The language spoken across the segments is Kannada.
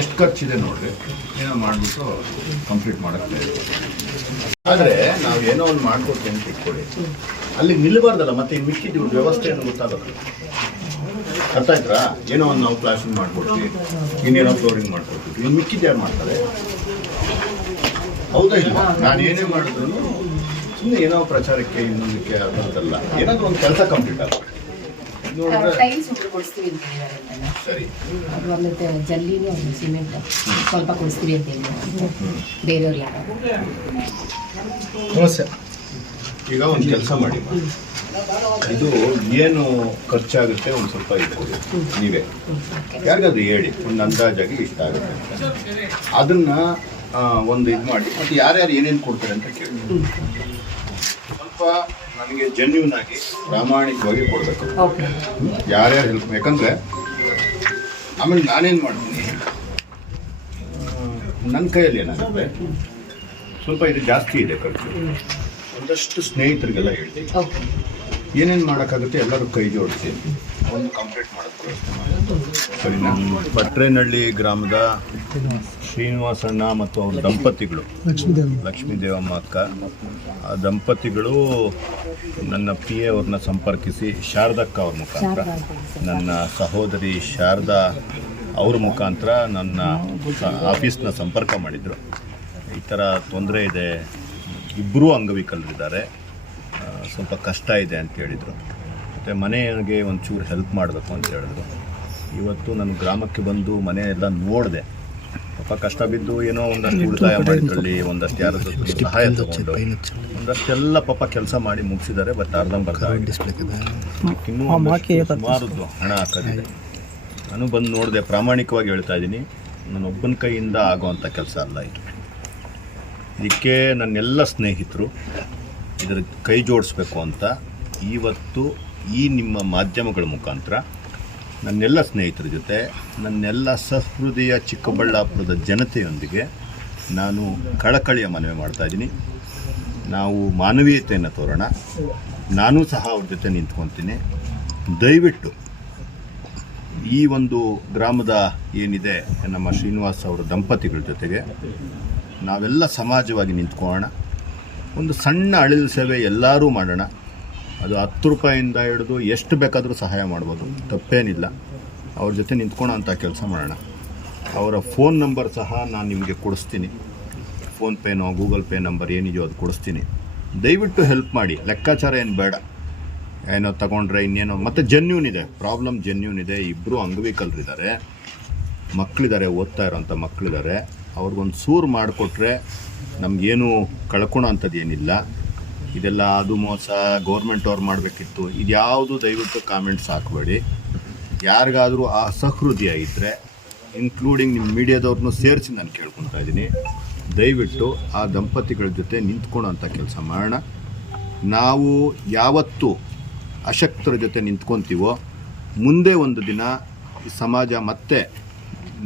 ಎಷ್ಟು ಖರ್ಚಿದೆ ನೋಡ್ರಿ, ಏನೋ ಮಾಡಿಬಿಟ್ಟು ಕಂಪ್ಲೀಟ್ ಮಾಡೋಕ್ಕೆ. ಆದರೆ ನಾವು ಏನೋ ಒಂದು ಮಾಡ್ಕೊಡ್ತೀವಿ ಅಂತ ಇಟ್ಕೊಳ್ಳಿ, ಅಲ್ಲಿ ನಿಲ್ಲಬಾರ್ದಲ್ಲ. ಮತ್ತೆ ಇನ್ನು ಮಿಕ್ಕಿದ್ದು ವ್ಯವಸ್ಥೆ ಏನು ಗೊತ್ತಾಗೋದು, ಅರ್ಥ ಆಯ್ತಾ? ಏನೋ ಒಂದು ನಾವು ಕ್ಲಾಸಿಂಗ್ ಮಾಡ್ಕೊಡ್ತೀವಿ, ಇನ್ನೇನೋ ಫ್ಲೋರಿಂಗ್ ಮಾಡ್ಕೊಡ್ತೀವಿ, ಇನ್ನು ಮಿಕ್ಕಿದ್ದು ಯಾರು ಮಾಡ್ತಾರೆ? ಹೌದಾ ಇಲ್ಲ? ನಾನು ಏನೇ ಮಾಡಿದ್ರು ಸುಮ್ಮನೆ ಏನೋ ಪ್ರಚಾರಕ್ಕೆ ಇನ್ನೊಂದಕ್ಕೆ ಅದಂತಲ್ಲ, ಏನಾದರೂ ಒಂದು ಕೆಲಸ ಕಂಪ್ಲೀಟ್ ಆಗುತ್ತೆ. ಟೈಲ್ಸ್ ಕೊಡಿಸ್ತೀವಿ ಅಂತ ಸರಿ, ಮತ್ತೆ ಜಲ್ಲಿನೂ ಸಿಮೆಂಟ್ ಸ್ವಲ್ಪ ಕೊಡಿಸ್ತೀವಿ ಅಂತ ಹೇಳಿ ಬೇರೆಯವ್ರು ಯಾರು. ಈಗ ಒಂದು ಕೆಲಸ ಮಾಡಿ, ಇದು ಏನು ಖರ್ಚಾಗುತ್ತೆ ಒಂದು ಸ್ವಲ್ಪ ಇಟ್ಕೊಳ್ಳಿ ನೀವೇ, ಯಾರಿಗಾದ್ರೂ ಹೇಳಿ ಒಂದು ಅಂದಾಜಾಗಿ ಇಷ್ಟ ಆಗುತ್ತೆ ಅಂತ. ಅದನ್ನು ಒಂದು ಇದು ಮಾಡಿ, ಮತ್ತು ಯಾರ್ಯಾರು ಏನೇನು ಕೊಡ್ತಾರೆ ಅಂತ ಕೇಳಿ. ಸ್ವಲ್ಪ ನನಗೆ ಜೆನ್ಯೂನ್ ಆಗಿ ಪ್ರಾಮಾಣಿಕವಾಗಿ ಕೊಡಬೇಕು, ಯಾರ್ಯಾರು ಹೆಲ್ಪ್. ಯಾಕಂದರೆ ಆಮೇಲೆ ನಾನೇನು ಮಾಡ್ತೀನಿ, ನನ್ನ ಕೈಯಲ್ಲಿ ಏನಾಗುತ್ತೆ, ಸ್ವಲ್ಪ ಇದು ಜಾಸ್ತಿ ಇದೆ ಖರ್ಚು. ಒಂದಷ್ಟು ಸ್ನೇಹಿತರಿಗೆಲ್ಲ ಹೇಳ್ತೀನಿ ಏನೇನು ಮಾಡೋಕ್ಕಾಗುತ್ತೆ ಎಲ್ಲರೂ ಕೈ ಜೋಡಿಸಿ ಒಂದು ಕಂಪ್ಲೀಟ್ ಮಾಡೋಕ್ಕೆ ವ್ಯವಸ್ಥೆ ಮಾಡಿ. ಸರಿನಾ? ಭಟ್ರೇನಹಳ್ಳಿ ಗ್ರಾಮದ ಶ್ರೀನಿವಾಸಣ್ಣ ಮತ್ತು ಅವ್ರ ದಂಪತಿಗಳು, ಲಕ್ಷ್ಮೀದೇವಮ್ಮ ಅಕ್ಕ, ಆ ದಂಪತಿಗಳು ನನ್ನ ಪಿ ಎ ಅವ್ರನ್ನ ಸಂಪರ್ಕಿಸಿ, ಶಾರದಕ್ಕ ಅವ್ರ ಮುಖಾಂತರ, ನನ್ನ ಸಹೋದರಿ ಶಾರದಾ ಅವ್ರ ಮುಖಾಂತರ ನನ್ನ ಆಫೀಸ್ನ ಸಂಪರ್ಕ ಮಾಡಿದರು. ಈ ಥರ ತೊಂದರೆ ಇದೆ, ಇಬ್ಬರೂ ಅಂಗವಿಕಲರಿದ್ದಾರೆ, ಸ್ವಲ್ಪ ಕಷ್ಟ ಇದೆ ಅಂತ ಹೇಳಿದರು. ಮತ್ತು ಮನೆಗೆ ಒಂಚೂರು ಹೆಲ್ಪ್ ಮಾಡಬೇಕು ಅಂತ ಹೇಳಿದ್ರು. ಇವತ್ತು ನಾನು ಗ್ರಾಮಕ್ಕೆ ಬಂದು ಮನೆಯೆಲ್ಲ ನೋಡಿದೆ. ಪಾಪ ಕಷ್ಟ ಬಿದ್ದು ಏನೋ ಒಂದಷ್ಟು ಉಳಿತಾಯ ಮಾಡಿದ್ರಲ್ಲಿ, ಒಂದಷ್ಟು ಯಾರ ಸಹಾಯ ತಗೊಂಡು ಒಂದಷ್ಟೆಲ್ಲ ಪಾಪ ಕೆಲಸ ಮಾಡಿ ಮುಗಿಸಿದ್ದಾರೆ. ಬಟ್ ಅರ್ಧಂಬರ್ಧ ಇನ್ನೂ ಸುಮಾರದ್ದು ಹಣ ಹಾಕೋದಿದೆ. ನಾನು ಬಂದು ನೋಡಿದೆ, ಪ್ರಾಮಾಣಿಕವಾಗಿ ಹೇಳ್ತಾ ಇದ್ದೀನಿ, ನನ್ನ ಒಬ್ಬನ ಕೈಯಿಂದ ಆಗೋವಂಥ ಕೆಲಸ ಅಲ್ಲ ಇದು. ಇದಕ್ಕೆ ನನ್ನೆಲ್ಲ ಸ್ನೇಹಿತರು ಇದರ ಕೈ ಜೋಡಿಸ್ಬೇಕು ಅಂತ ಇವತ್ತು ಈ ನಿಮ್ಮ ಮಾಧ್ಯಮಗಳ ಮುಖಾಂತರ ನನ್ನೆಲ್ಲ ಸ್ನೇಹಿತರ ಜೊತೆ, ನನ್ನೆಲ್ಲ ಸಹೃದಯ ಚಿಕ್ಕಬಳ್ಳಾಪುರದ ಜನತೆಯೊಂದಿಗೆ ನಾನು ಕಳಕಳಿಯ ಮನವಿ ಮಾಡ್ತಾಯಿದ್ದೀನಿ. ನಾವು ಮಾನವೀಯತೆಯನ್ನು ತೋರೋಣ. ನಾನೂ ಸಹ ಅವ್ರ ಜೊತೆ ನಿಂತ್ಕೊತೀನಿ. ದಯವಿಟ್ಟು ಈ ಒಂದು ಗ್ರಾಮದ ಏನಿದೆ ನಮ್ಮ ಶ್ರೀನಿವಾಸ್ ಅವರ ದಂಪತಿಗಳ ಜೊತೆಗೆ ನಾವೆಲ್ಲ ಸಮಾಜವಾಗಿ ನಿಂತ್ಕೊಳ್ಳೋಣ. ಒಂದು ಸಣ್ಣ ಅಳಿಲು ಸೇವೆ ಎಲ್ಲರೂ ಮಾಡೋಣ. ಅದು 10 ರೂಪಾಯಿಂದ ಹಿಡಿದು ಎಷ್ಟು ಬೇಕಾದರೂ ಸಹಾಯ ಮಾಡ್ಬೋದು, ತಪ್ಪೇನಿಲ್ಲ. ಅವ್ರ ಜೊತೆ ನಿಂತ್ಕೊಳ್ಳೋ ಅಂಥ ಕೆಲಸ ಮಾಡೋಣ. ಅವರ ಫೋನ್ ನಂಬರ್ ಸಹ ನಾನು ನಿಮಗೆ ಕೊಡಿಸ್ತೀನಿ. ಫೋನ್ಪೇನೋ ಗೂಗಲ್ ಪೇ ನಂಬರ್ ಏನಿದೆಯೋ ಅದು ಕೊಡಿಸ್ತೀನಿ. ದಯವಿಟ್ಟು ಹೆಲ್ಪ್ ಮಾಡಿ. ಲೆಕ್ಕಾಚಾರ ಏನು ಬೇಡ, ಏನೋ ತಗೊಂಡ್ರೆ ಇನ್ನೇನೋ. ಮತ್ತು ಜೆನ್ಯೂನ್ ಇದೆ, ಪ್ರಾಬ್ಲಮ್ ಜೆನ್ಯೂನ್ ಇದೆ. ಇಬ್ಬರು ಅಂಗವಿಕಲರಿದ್ದಾರೆ, ಮಕ್ಕಳಿದ್ದಾರೆ, ಓದ್ತಾ ಇರೋಂಥ ಮಕ್ಕಳಿದ್ದಾರೆ. ಅವ್ರಿಗೊಂದು ಸೂರು ಮಾಡಿಕೊಟ್ರೆ ನಮಗೇನು ಕಳ್ಕೊಳೋ ಅಂಥದ್ದು ಏನಿಲ್ಲ. ಇದೆಲ್ಲ ಅದು ಮೋಸ, ಗೌರ್ಮೆಂಟ್ ಅವ್ರು ಮಾಡಬೇಕಿತ್ತು, ಇದ್ಯಾವುದು ದಯವಿಟ್ಟು ಕಾಮೆಂಟ್ಸ್ ಹಾಕಬೇಡಿ. ಯಾರಿಗಾದರೂ ಆ ಸಹೃದಯ ಇದ್ದರೆ, ಇನ್ಕ್ಲೂಡಿಂಗ್ ನಿಮ್ಮ ಮೀಡಿಯಾದವ್ರನ್ನೂ ಸೇರಿಸಿ ನಾನು ಕೇಳ್ಕೊತಾ ಇದ್ದೀನಿ, ದಯವಿಟ್ಟು ಆ ದಂಪತಿಗಳ ಜೊತೆ ನಿಂತ್ಕೊಳ್ಳೋ ಅಂಥ ಕೆಲಸ ಮಾಡೋಣ. ನಾವು ಯಾವತ್ತು ಅಶಕ್ತರ ಜೊತೆ ನಿಂತ್ಕೊತೀವೋ, ಮುಂದೆ ಒಂದು ದಿನ ಈ ಸಮಾಜ ಮತ್ತೆ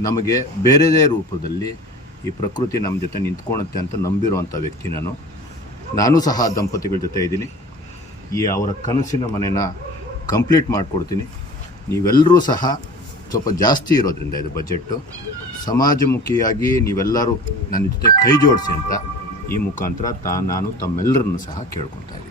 ನಮಗೆ ಬೇರೆದೇ ರೂಪದಲ್ಲಿ ಈ ಪ್ರಕೃತಿ ನಮ್ಮ ಜೊತೆ ನಿಂತ್ಕೊಳುತ್ತೆ ಅಂತ ನಂಬಿರುವಂಥ ವ್ಯಕ್ತಿ ನಾನು ಸಹ ದಂಪತಿಗಳ ಜೊತೆ ಇದ್ದೀನಿ. ಈ ಅವರ ಕನಸಿನ ಮನೆನ ಕಂಪ್ಲೀಟ್ ಮಾಡಿಕೊಡ್ತೀನಿ. ನೀವೆಲ್ಲರೂ ಸಹ ಸ್ವಲ್ಪ ಜಾಸ್ತಿ ಇರೋದ್ರಿಂದ ಇದು ಬಜೆಟ್ಟು, ಸಮಾಜಮುಖಿಯಾಗಿ ನೀವೆಲ್ಲರೂ ನನ್ನ ಜೊತೆ ಕೈ ಜೋಡಿಸಿ ಅಂತ ಈ ಮುಖಾಂತರ ನಾನು ತಮ್ಮೆಲ್ಲರನ್ನು ಸಹ ಕೇಳ್ಕೊತಾ ಇದ್ದೀನಿ.